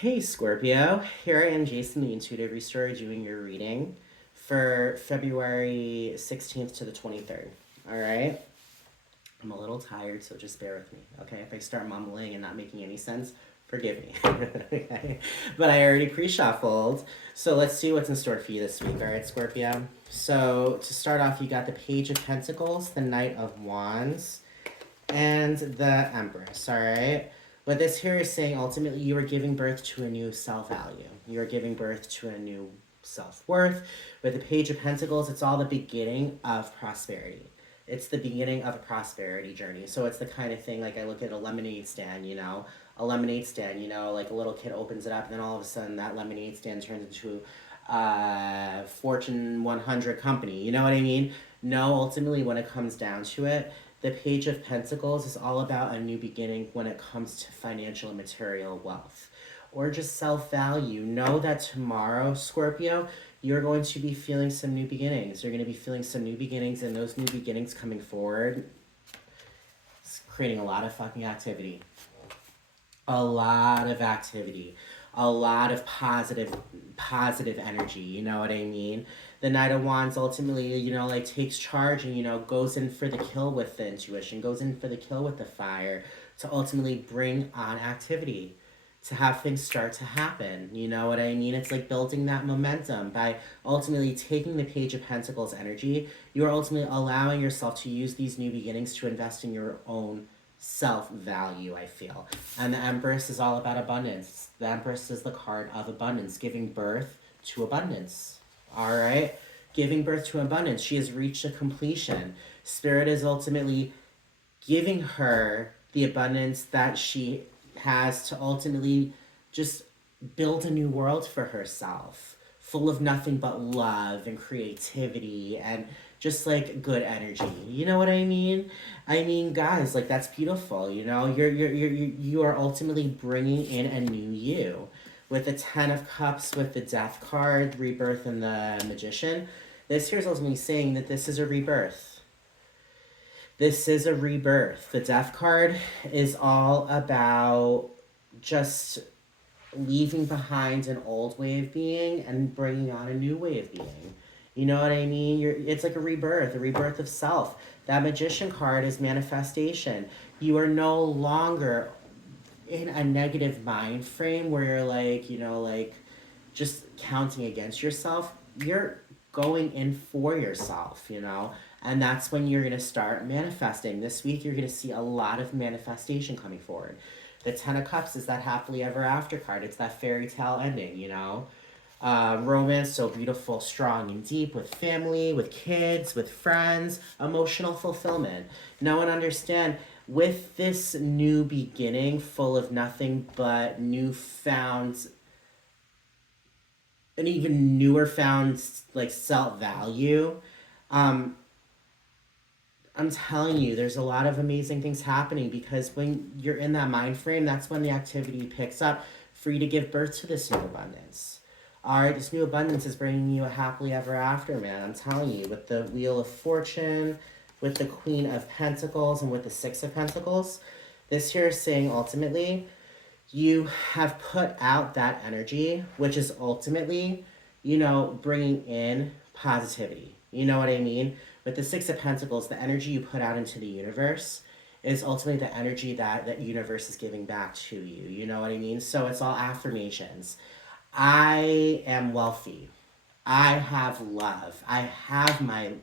Hey Scorpio, here I am, Jason, the Intuitive Restorer, doing your reading for February 16th to the 23rd. All right? I'm a little tired, so just bear with me, okay? If I start mumbling and not making any sense, forgive me, okay? But I already pre shuffled, so let's see what's in store for you this week, all right, Scorpio? So to start off, you got the Page of Pentacles, the Knight of Wands, and the Empress, all right? What this here is saying, ultimately, you are giving birth to a new self-value. You are giving birth to a new self-worth. With the Page of Pentacles, it's all the beginning of prosperity. It's the beginning of a prosperity journey. So it's the kind of thing, like I look at a lemonade stand, a lemonade stand, like a little kid opens it up, and then all of a sudden that lemonade stand turns into a Fortune 100 company. You know what I mean? No, ultimately, when it comes down to it, the Page of Pentacles is all about a new beginning when it comes to financial and material wealth or just self value. Know that tomorrow, Scorpio, you're going to be feeling some new beginnings. You're going to be feeling some new beginnings, and those new beginnings coming forward, it's creating a lot of fucking activity. A lot of activity, a lot of positive energy, you know what I mean? The Knight of Wands ultimately, like takes charge and, goes in for the kill with the intuition, goes in for the kill with the fire to ultimately bring on activity, to have things start to happen. You know what I mean? It's like building that momentum by ultimately taking the Page of Pentacles energy. You are ultimately allowing yourself to use these new beginnings to invest in your own self-value, I feel. And the Empress is all about abundance. The Empress is the card of abundance, giving birth to abundance. All right? Giving birth to abundance. She has reached a completion. Spirit is ultimately giving her the abundance that she has to ultimately just build a new world for herself, full of nothing but love and creativity and just like good energy. You know what I mean? I mean, guys, like that's beautiful. You are ultimately bringing in a new you with the Ten of Cups, with the Death card, Rebirth, and the Magician. This here is ultimately saying that this is a rebirth. This is a rebirth. The Death card is all about just leaving behind an old way of being and bringing on a new way of being. You know what I mean? It's like a rebirth of self. That Magician card is manifestation. You are no longer in a negative mind frame where you're like, just counting against yourself. You're going in for yourself, and that's when you're going to start manifesting. This week, you're going to see a lot of manifestation coming forward. The Ten of Cups is that happily ever after card. It's that fairy tale ending, romance, so beautiful, strong, and deep with family, with kids, with friends, emotional fulfillment. Know and understand with this new beginning full of nothing but newfound, an even newer found like self-value. um I'm telling you, there's a lot of amazing things happening because when you're in that mind frame, that's when the activity picks up for you to give birth to this new abundance. All right, this new abundance is bringing you a happily ever after, man. I'm telling you, with the Wheel of Fortune, with the Queen of Pentacles, and with the Six of Pentacles, this here is saying ultimately you have put out that energy, which is ultimately, bringing in positivity. You know what I mean? With the Six of Pentacles, the energy you put out into the universe is ultimately the energy that universe is giving back to you. You know what I mean? So it's all affirmations. I am wealthy. I have love. I have my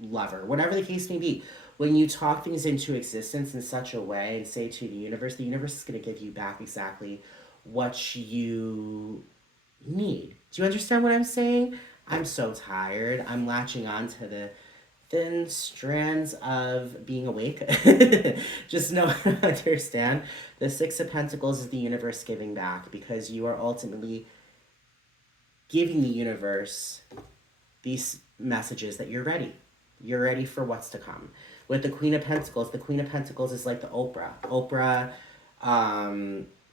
lover. Whatever the case may be. When you talk things into existence in such a way and say to the universe is going to give you back exactly what you need. Do you understand what I'm saying? I'm so tired. I'm latching on to the thin strands of being awake. Just know and understand the Six of Pentacles is the universe giving back because you are ultimately giving the universe these messages that you're ready. You're ready for what's to come. With the Queen of Pentacles is like the Oprah,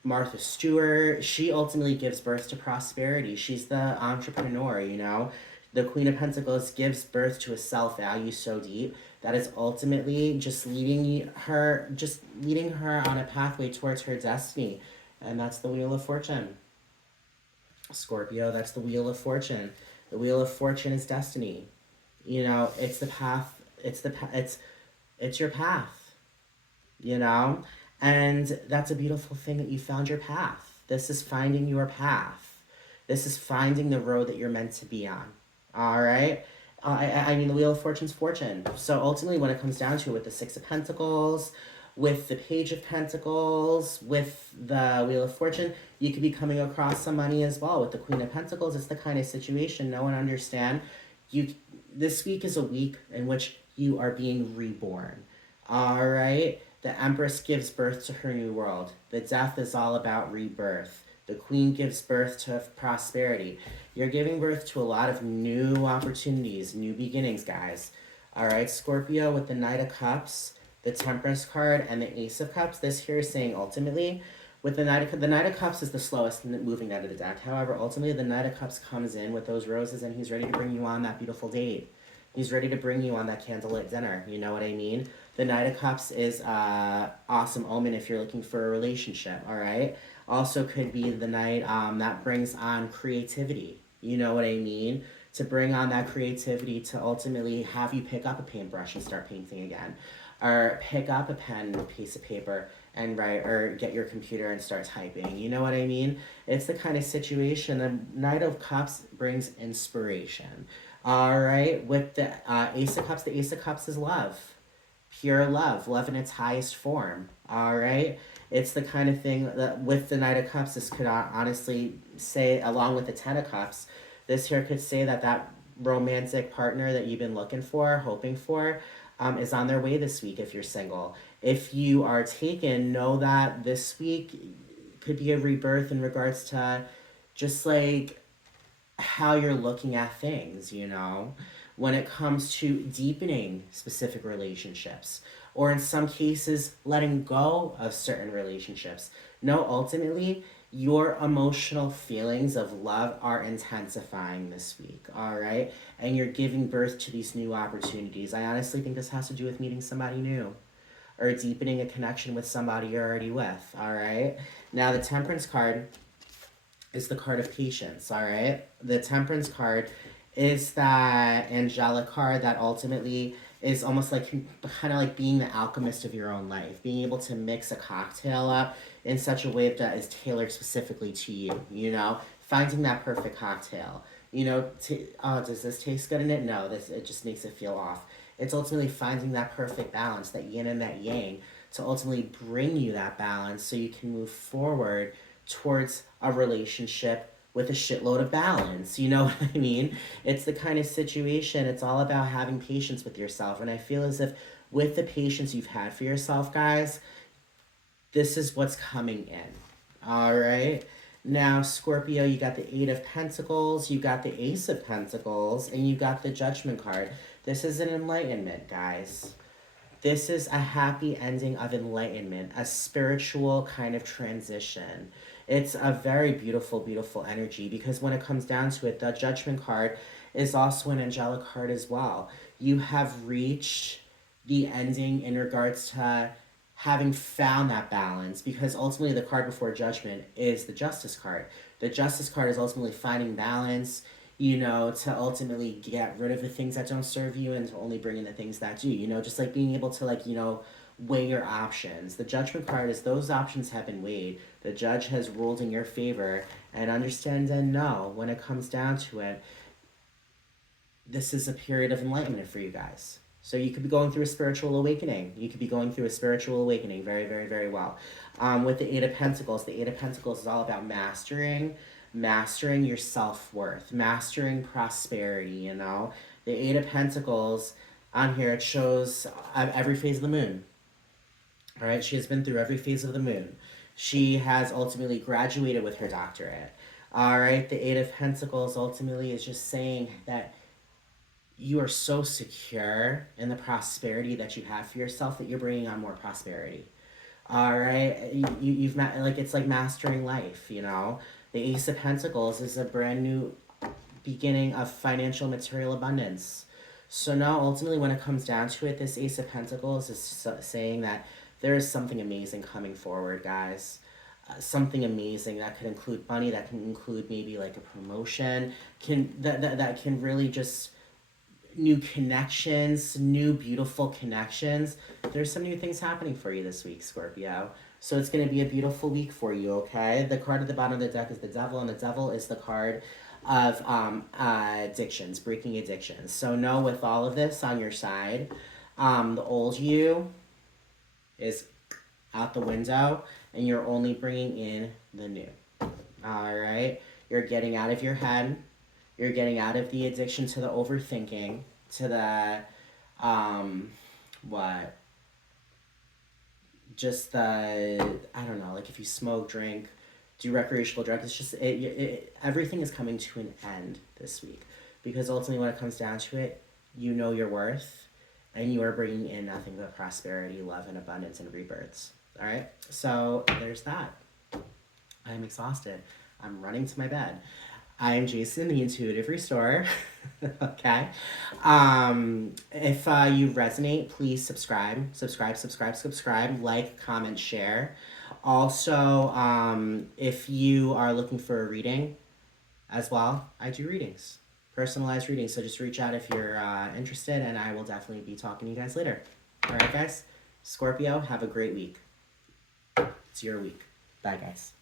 Martha Stewart. She ultimately gives birth to prosperity. She's the entrepreneur. The Queen of Pentacles gives birth to a self-value so deep that is ultimately just leading her on a pathway towards her destiny. And that's the Wheel of Fortune. Scorpio, that's the Wheel of Fortune. The Wheel of Fortune is destiny. You know, it's the path. It's your path. You know, and that's a beautiful thing that you found your path. This is finding your path. This is finding the road that you're meant to be on. All right. I mean, the Wheel of Fortune's fortune. So ultimately, when it comes down to it, with the Six of Pentacles, with the Page of Pentacles, with the Wheel of Fortune, you could be coming across some money as well. With the Queen of Pentacles, it's the kind of situation no one understand. You, this week is a week in which you are being reborn. All right. The Empress gives birth to her new world. The Death is all about rebirth. The Queen gives birth to prosperity. You're giving birth to a lot of new opportunities, new beginnings, guys. All right, Scorpio, with the Knight of Cups, the Temperance card, and the Ace of Cups. This here is saying ultimately, with the Knight of Cups is the slowest moving out of the deck. However, ultimately, the Knight of Cups comes in with those roses, and he's ready to bring you on that beautiful date. He's ready to bring you on that candlelit dinner. You know what I mean? The Knight of Cups is awesome omen if you're looking for a relationship. All right. Also, could be the night that brings on creativity. You know what I mean? To bring on that creativity to ultimately have you pick up a paintbrush and start painting again, or pick up a pen and a piece of paper and write, or get your computer and start typing. You know what I mean? It's the kind of situation. The Knight of Cups brings inspiration. All right, with the the Ace of Cups is love, pure love, love in its highest form. All right, it's the kind of thing that with the Knight of Cups, this could honestly say, along with the Ten of Cups, this here could say that that romantic partner that you've been looking for, hoping for, is on their way this week if you're single. If you are taken, know that this week could be a rebirth in regards to just like how you're looking at things, you know, when it comes to deepening specific relationships, or in some cases, letting go of certain relationships. No, ultimately, your emotional feelings of love are intensifying this week, all right? And you're giving birth to these new opportunities. I honestly think this has to do with meeting somebody new or deepening a connection with somebody you're already with, all right? Now, the Temperance card is the card of patience, all right? The Temperance card is that angelic card that ultimately is almost like kind of like being the alchemist of your own life, being able to mix a cocktail up in such a way that is tailored specifically to you, you know? Finding that perfect cocktail. You know, oh, does this taste good in it? No, this it just makes it feel off. It's ultimately finding that perfect balance, that yin and that yang, to ultimately bring you that balance so you can move forward towards a relationship with a shitload of balance. You know what I mean? It's the kind of situation, it's all about having patience with yourself. And I feel as if with the patience you've had for yourself, guys, this is what's coming in. All right. Now, Scorpio, you got the Eight of Pentacles, you got the Ace of Pentacles, and you got the Judgment card. This is an enlightenment, guys. This is a happy ending of enlightenment, a spiritual kind of transition. It's a very beautiful, beautiful energy because when it comes down to it, the Judgment card is also an angelic card as well. You have reached the ending in regards to having found that balance, because ultimately the card before Judgment is the Justice card. The Justice card is ultimately finding balance, you know, to ultimately get rid of the things that don't serve you and to only bring in the things that do, you know, just like being able to, like, you know, weigh your options. The Judgment card is those options have been weighed. The judge has ruled in your favor, and understand and know when it comes down to it, this is a period of enlightenment for you guys. So you could be going through a spiritual awakening. You could be going through a spiritual awakening very, very, very well. With the Eight of Pentacles, the Eight of Pentacles is all about mastering your self-worth, mastering prosperity, you know. The Eight of Pentacles on here, it shows every phase of the moon. All right, she has been through every phase of the moon. She has ultimately graduated with her doctorate. All right, the Eight of Pentacles ultimately is just saying that you are so secure in the prosperity that you have for yourself that you're bringing on more prosperity. All right, you've met, like, it's like mastering life, you know. The Ace of Pentacles is a brand new beginning of financial material abundance. So now ultimately when it comes down to it, this Ace of Pentacles is saying that there is something amazing coming forward, guys. something amazing that could include money, that can include maybe like a promotion, that can really just new connections, new beautiful connections. There's some new things happening for you this week, Scorpio. So it's going to be a beautiful week for you, okay? The card at the bottom of the deck is the devil, and the devil is the card of addictions, breaking addictions. So know with all of this on your side, the old you is out the window, and you're only bringing in the new. All right? You're getting out of your head. You're getting out of the addiction to the overthinking, to the, what? Just the, I don't know, like if you smoke, drink, do recreational drugs, it's just, everything is coming to an end this week. Because ultimately, when it comes down to it, you know your worth, and you are bringing in nothing but prosperity, love, and abundance and rebirths. All right? So there's that. I'm exhausted. I'm running to my bed. I am Jason, the Intuitive Restorer. Okay. If you resonate, please subscribe, like, comment, share. Also, if you are looking for a reading as well, I do readings, personalized readings. So just reach out if you're interested, and I will definitely be talking to you guys later. All right, guys. Scorpio, have a great week. It's your week. Bye, guys.